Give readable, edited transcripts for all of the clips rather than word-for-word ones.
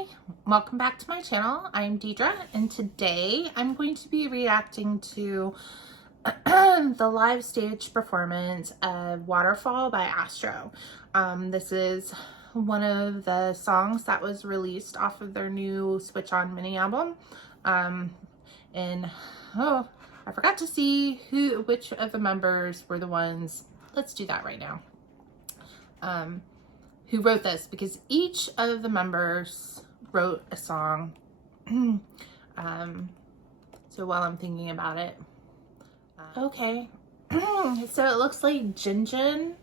Hi, welcome back to my channel. I'm Deidre, and today I'm going to be reacting to the live stage performance of Waterfall by Astro. This is one of the songs that was released off of their new Switch On mini album. And oh, I forgot to see which of the members were the ones. Let's do that right now. Who wrote this, because each of the members wrote a song. So while I'm thinking about it, okay. So it looks like Jinjin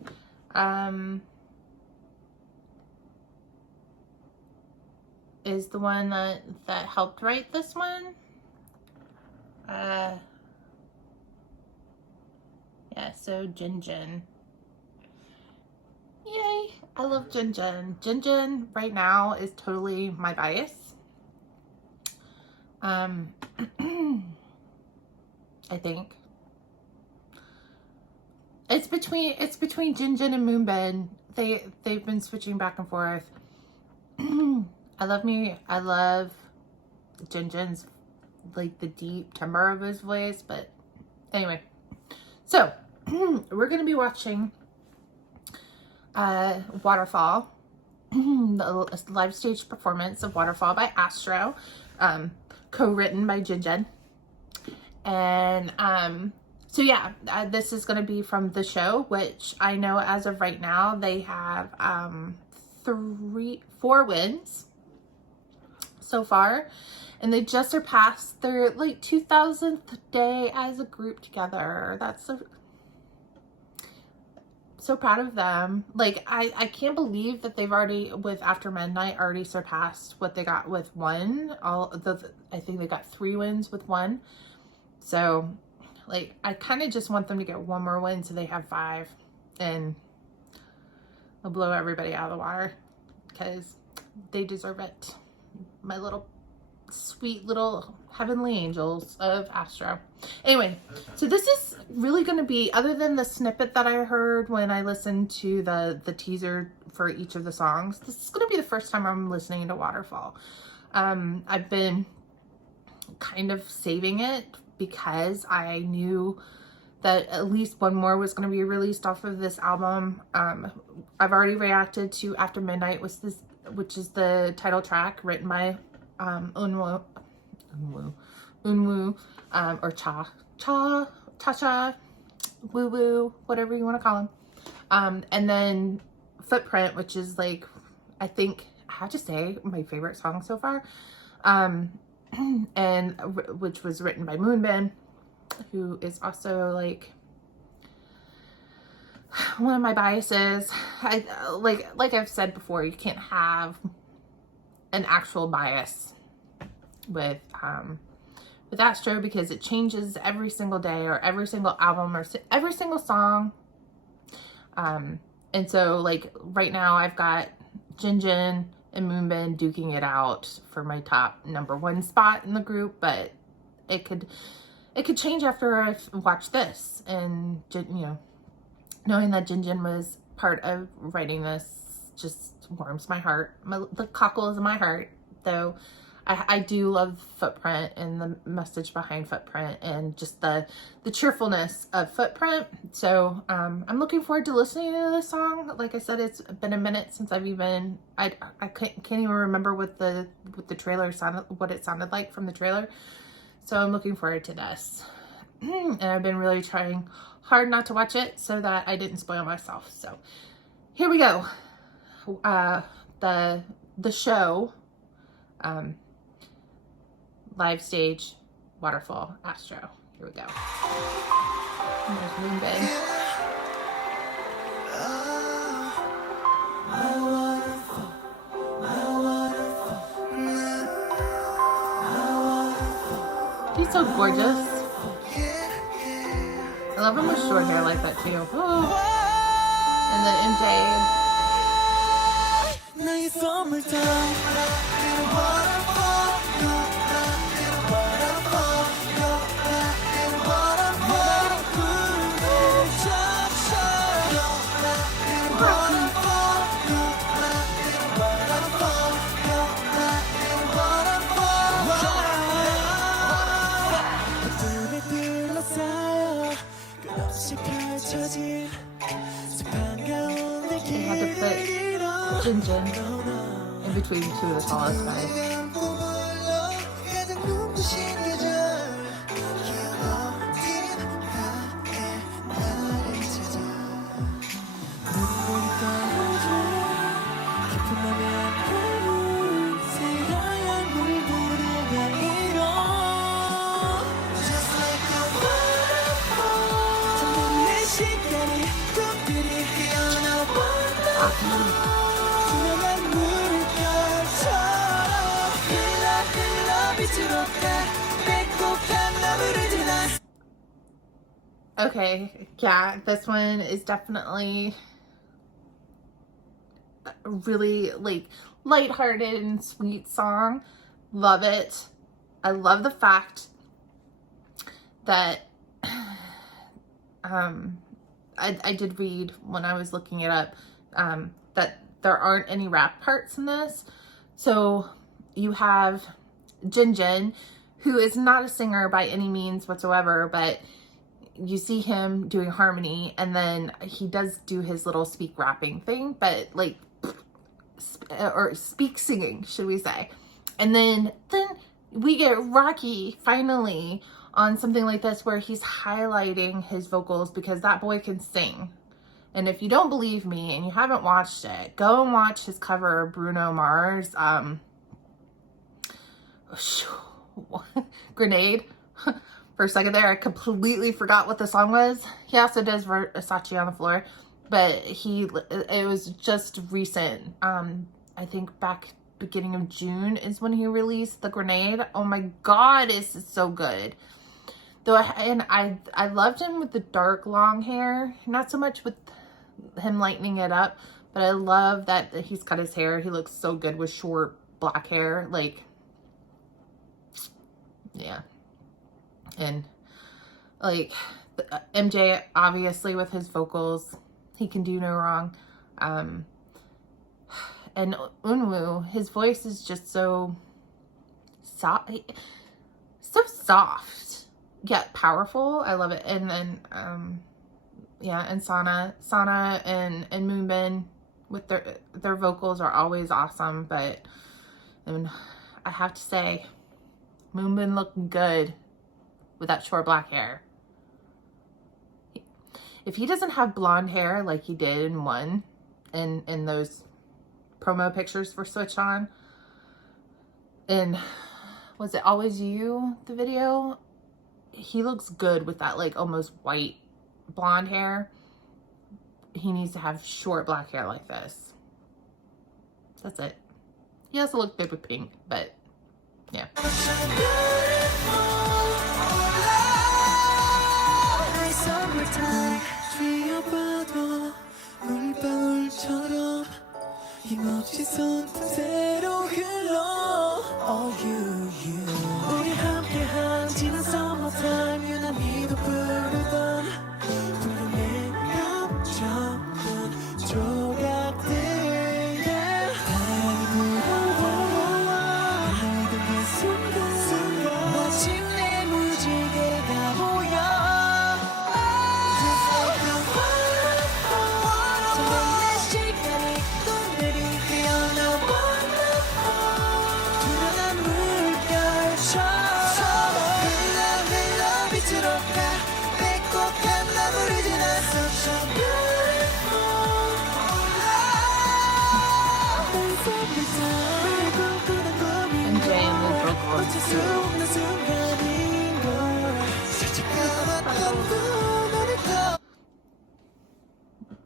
is the one that helped write this one. Yeah, so Jinjin. Yay, I love Jinjin. Jinjin right now is totally my bias. I think it's between Jinjin and Moonbin. They've been switching back and forth. I love Jinjin's, like, the deep timbre of his voice, but anyway. So we're gonna be watching Waterfall, the live stage performance of Waterfall by Astro, co-written by Jinjin. And so yeah, this is going to be from the show, which I know as of right now they have 4 wins so far, and they just surpassed their like 2000th day as a group together. That's so proud of them. Like, I can't believe that they've already, with After Midnight, already surpassed what they got with one. I think they got 3 wins with one. So, like, I kind of just want them to get one more win so they have 5, and I'll blow everybody out of the water because they deserve it. My little sweet little heavenly angels of Astro. Anyway, so this is really going to be, other than the snippet that I heard when I listened to the teaser for each of the songs, this is going to be the first time I'm listening to Waterfall. I've been kind of saving it because I knew that at least one more was going to be released off of this album. I've already reacted to After Midnight, which is the title track written by Unwoo, or Cha, Woo Woo, whatever you want to call him. And then Footprint, which is, like, I think, I have to say, my favorite song so far. And which was written by Moonbin, who is also, like, one of my biases. Like I've said before, you can't have an actual bias with Astro because it changes every single day, or every single album, or every single song. And so, like, right now I've got Jinjin and Moonbin duking it out for my top #1 spot in the group, but it could change after I've watched this. And, you know, knowing that Jinjin was part of writing this just warms my heart, the cockles of my heart. Though I do love Footprint and the message behind Footprint, and just the cheerfulness of Footprint. So I'm looking forward to listening to this song. Like I said, it's been a minute since I've even, I can't even remember what the trailer sounded, what it sounded like from the trailer. So I'm looking forward to this. And I've been really trying hard not to watch it so that I didn't spoil myself. So here we go. The show, live stage, Waterfall, Astro. Here we go. And there's Moonbin. He's so gorgeous. I love him with short hair like that too. Oh. And then MJ. Jin Jin in between two of the tallest guys. Okay, yeah, this one is definitely a really like lighthearted and sweet song. Love it. I love the fact that I did read when I was looking it up that there aren't any rap parts in this. So you have Jin Jin, who is not a singer by any means whatsoever, but you see him doing harmony, and then he does do his little speak rapping thing, but like, or speak singing, should we say. And then we get Rocky finally on something like this where he's highlighting his vocals, because that boy can sing. And if you don't believe me and you haven't watched it, go and watch his cover of Bruno Mars, Grenade. For a second there, I completely forgot what the song was. He also does Versace on the Floor, but it was just recent. I think back beginning of June is when he released the Grenade. Oh my God, it's so good. Though, and I loved him with the dark long hair, not so much with him lightening it up, but I love that he's cut his hair. He looks so good with short black hair, like, yeah. And like MJ, obviously with his vocals, he can do no wrong. And Unwoo, his voice is just so soft, yet powerful. I love it. And then yeah, and Sana and Moonbin with their vocals are always awesome. But I have to say, Moonbin looked good with that short black hair. If he doesn't have blonde hair like he did in one, in those promo pictures for Switch On, and was it Always You, the video? He looks good with that like almost white blonde hair. He needs to have short black hair like this. That's it. He also looks good with pink, but yeah.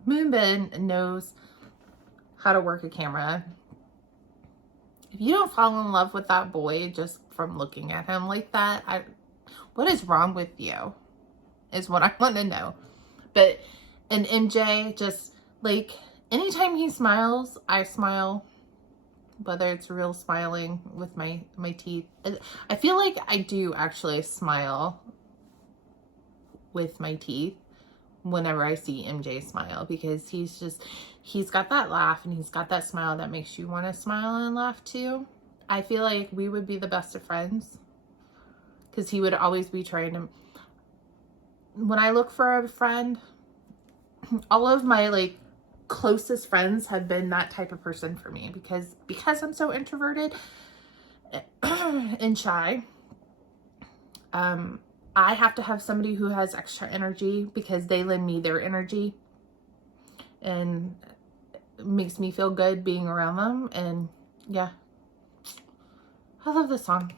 Moonbin knows how to work a camera. If you don't fall in love with that boy just from looking at him like that, what is wrong with you? Is what I want to know. But, and MJ, just like anytime he smiles, I smile. Whether it's real smiling with my teeth. I feel like I do actually smile with my teeth whenever I see MJ smile, because he's got that laugh and he's got that smile that makes you want to smile and laugh too. I feel like we would be the best of friends, because he would always be trying to, when I look for a friend, all of my like closest friends have been that type of person for me, because I'm so introverted and shy. I have to have somebody who has extra energy, because they lend me their energy, and it makes me feel good being around them. And yeah, I love this song.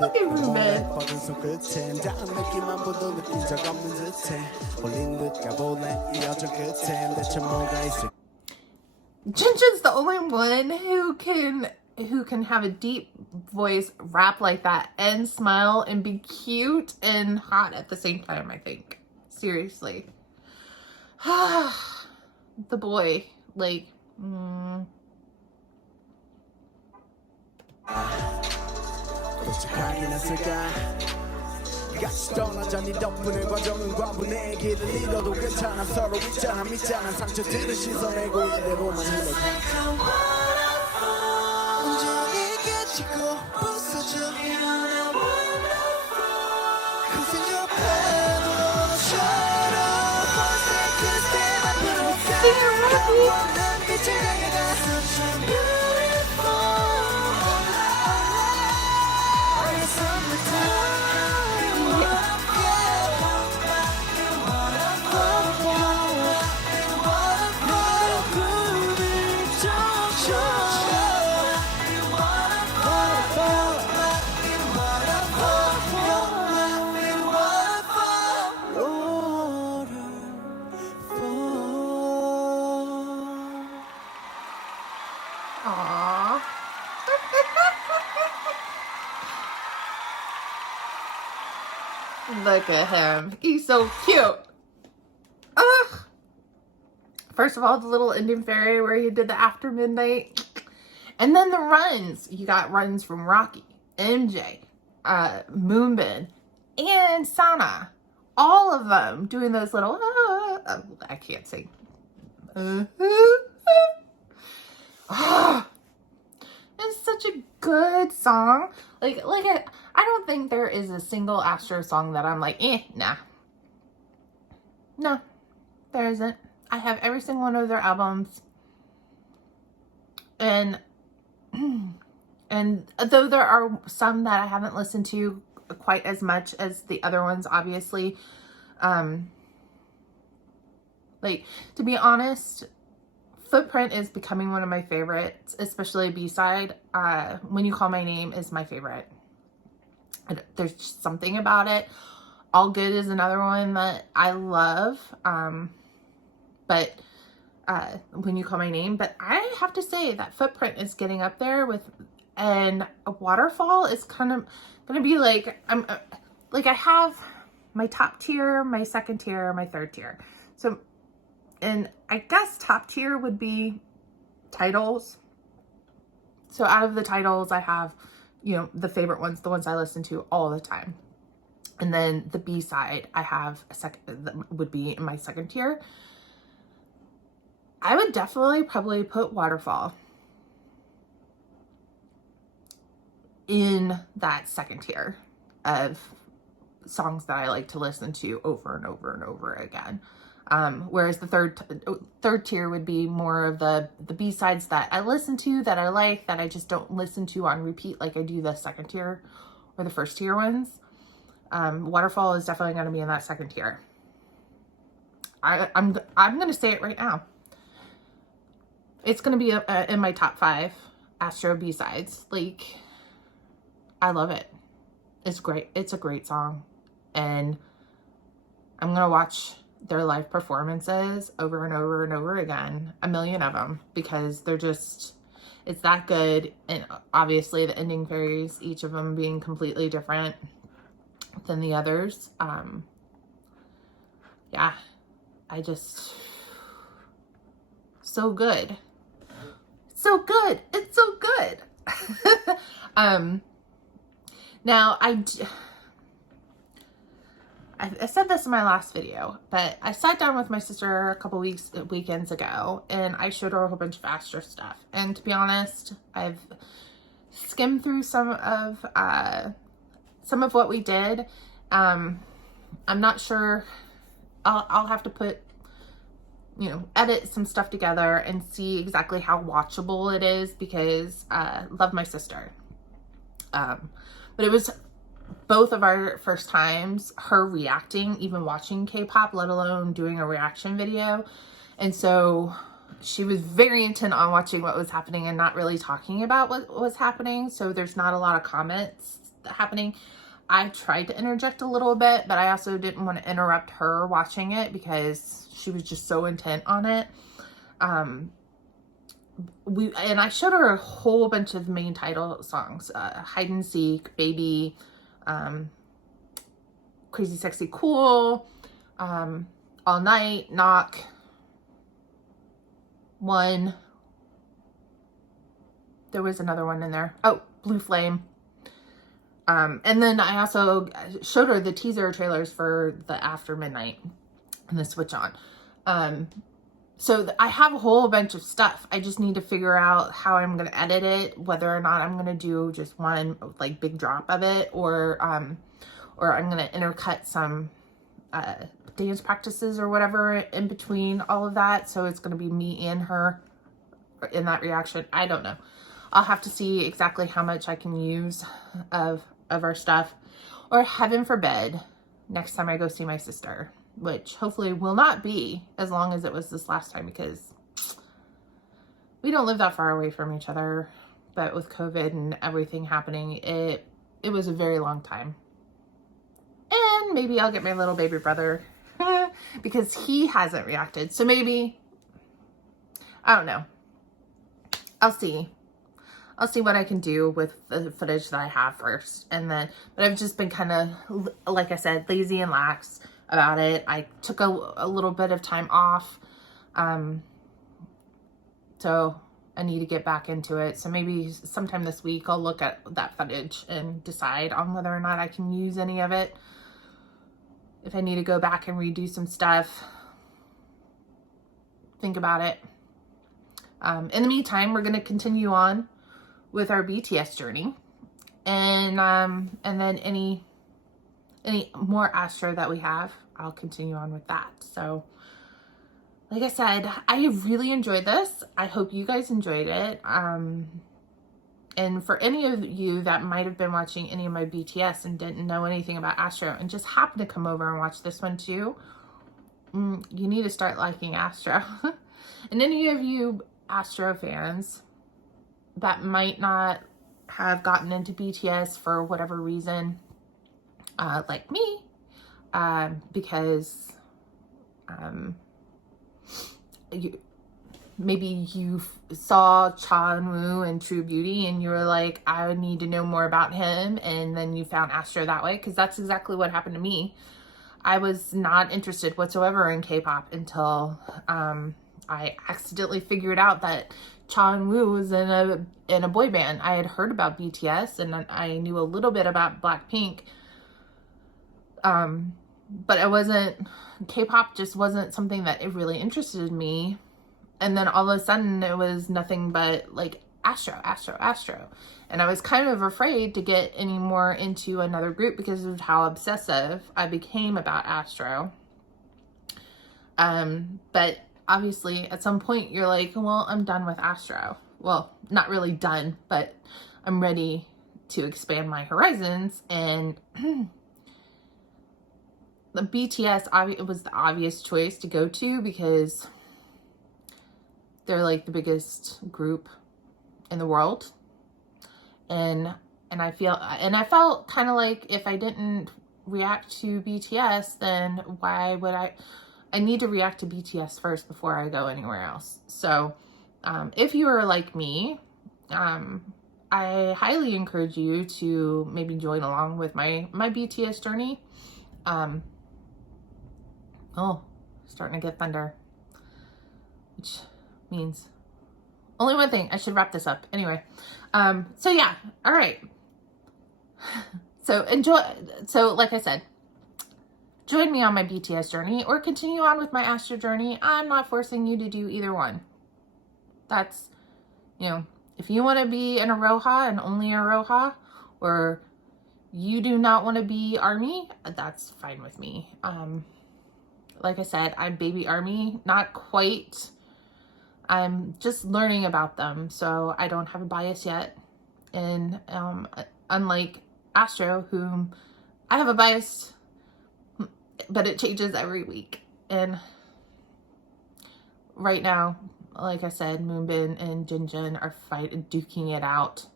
Look at Ruben. Jinjin's the only one who can have a deep voice, rap like that, and smile and be cute and hot at the same time, I think. Seriously. The boy, like, 같이 떠나자 네 덕분에 과정은 과분해 길을 잃어도 괜찮아 서로 있잖아 믿잖아 상처들은 씻어내고 이대로만 흘러가 온전히 깨지고 부서져 Cause in your paddle 난 빛을 향해 가서 so beautiful Aww. Look at him. He's so cute. Ugh. First of all, the little Indian fairy where he did the after midnight. And then the runs. You got runs from Rocky, MJ, Moonbin, and Sana. All of them doing those little, I can't sing. It's such a good song. Like I don't think there is a single Astro song that I'm like, nah. No, there isn't. I have every single one of their albums. And though there are some that I haven't listened to quite as much as the other ones, obviously, like, to be honest, Footprint is becoming one of my favorites, especially B-side. When You Call My Name is my favorite. There's just something about it. All Good is another one that I love. But When You Call My Name. But I have to say that Footprint is getting up there with, and a Waterfall is kind of going to be like, I have my top tier, my second tier, my third tier. So, and I guess top tier would be titles. So out of the titles, I have, you know, the favorite ones, the ones I listen to all the time. And then the B-side, I have a second, would be in my second tier. I would definitely probably put Waterfall in that second tier of songs that I like to listen to over and over and over again. Whereas the third tier would be more of the B-sides that I listen to, that I like, that I just don't listen to on repeat like I do the second tier or the first tier ones. Waterfall is definitely going to be in that second tier. I'm going to say it right now. It's going to be in my top 5 Astro B-sides. Like, I love it. It's great. It's a great song. And I'm going to watch their live performances over and over and over again, a million of them, because they're just, it's that good. And obviously the ending fairies, each of them being completely different than the others. Yeah, I just, so good. So good. It's so good. Now I said this in my last video, but I sat down with my sister a couple weekends ago, and I showed her a whole bunch of Astro stuff. And to be honest, I've skimmed through some of what we did. I'm not sure. I'll have to put, edit some stuff together and see exactly how watchable it is, because love my sister. But it was both of our first times her reacting, even watching K-pop, let alone doing a reaction video. And so she was very intent on watching what was happening and not really talking about what was happening. So there's not a lot of comments happening. I tried to interject a little bit, but I also didn't want to interrupt her watching it because she was just so intent on it. And I showed her a whole bunch of main title songs, Hide and Seek, Baby, Crazy Sexy Cool, All Night, Knock, One. There was another one in there. Oh, Blue Flame. And then I also showed her the teaser trailers for the After Midnight and the Switch On. So I have a whole bunch of stuff. I just need to figure out how I'm going to edit it, whether or not I'm going to do just one like big drop of it, or I'm going to intercut some dance practices or whatever in between all of that. So it's going to be me and her in that reaction. I don't know. I'll have to see exactly how much I can use of our stuff, or heaven forbid, next time I go see my sister, which hopefully will not be as long as it was this last time, because we don't live that far away from each other. But with COVID and everything happening, it was a very long time. And maybe I'll get my little baby brother because he hasn't reacted. So maybe, I don't know. I'll see what I can do with the footage that I have first. And then, but I've just been kind of, like I said, lazy and lax about it. I took a little bit of time off. So I need to get back into it. So maybe sometime this week I'll look at that footage and decide on whether or not I can use any of it. If I need to go back and redo some stuff, think about it. In the meantime, we're going to continue on with our BTS journey, and then any more Astro that we have, I'll continue on with that. So like I said, I really enjoyed this. I hope you guys enjoyed it. And for any of you that might have been watching any of my BTS and didn't know anything about Astro and just happened to come over and watch this one too, you need to start liking Astro. And any of you Astro fans that might not have gotten into BTS for whatever reason, like me, because maybe you saw Cha Eun-woo in True Beauty and you were like, I need to know more about him, and then you found Astro that way, because that's exactly what happened to me. I was not interested whatsoever in K-pop until I accidentally figured out that Cha Eun-woo was in a boy band. I had heard about BTS and I knew a little bit about Blackpink, but K-pop just wasn't something that it really interested me. And then all of a sudden it was nothing but like Astro. And I was kind of afraid to get any more into another group because of how obsessive I became about Astro. But obviously at some point you're like, well, I'm done with Astro. Well, not really done, but I'm ready to expand my horizons. And the BTS, it was the obvious choice to go to because they're like the biggest group in the world. And I felt kind of like if I didn't react to BTS, then why would I need to react to BTS first before I go anywhere else. So if you are like me, I highly encourage you to maybe join along with my BTS journey. Oh, starting to get thunder, which means only one thing. I should wrap this up. Anyway, so yeah, all right. So enjoy. So like I said, join me on my BTS journey or continue on with my Astro journey. I'm not forcing you to do either one. That's, you know, if you want to be an Aroha and only Aroha, or you do not want to be Army, that's fine with me. Like I said, I'm baby Army, not quite. I'm just learning about them, so I don't have a bias yet. And unlike Astro, whom I have a bias, but it changes every week. And right now, like I said, Moonbin and Jinjin are duking it out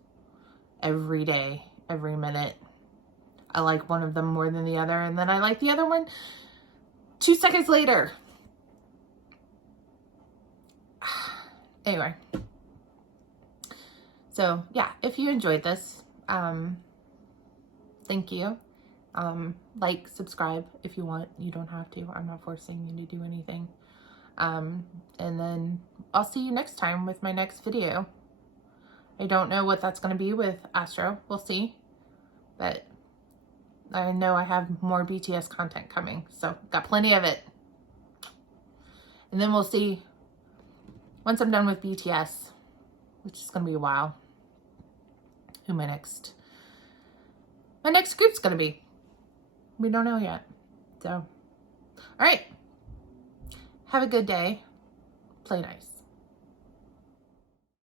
every day, every minute. I like one of them more than the other, and then I like the other one 2 seconds later. Anyway. So, yeah, if you enjoyed this, thank you. Like, subscribe if you want. You don't have to. I'm not forcing you to do anything. And then I'll see you next time with my next video. I don't know what that's going to be with Astro. We'll see. But I know I have more BTS content coming. So, got plenty of it. And then we'll see once I'm done with BTS, which is going to be a while, who my next group's going to be. We don't know yet. So, all right. Have a good day. Play nice.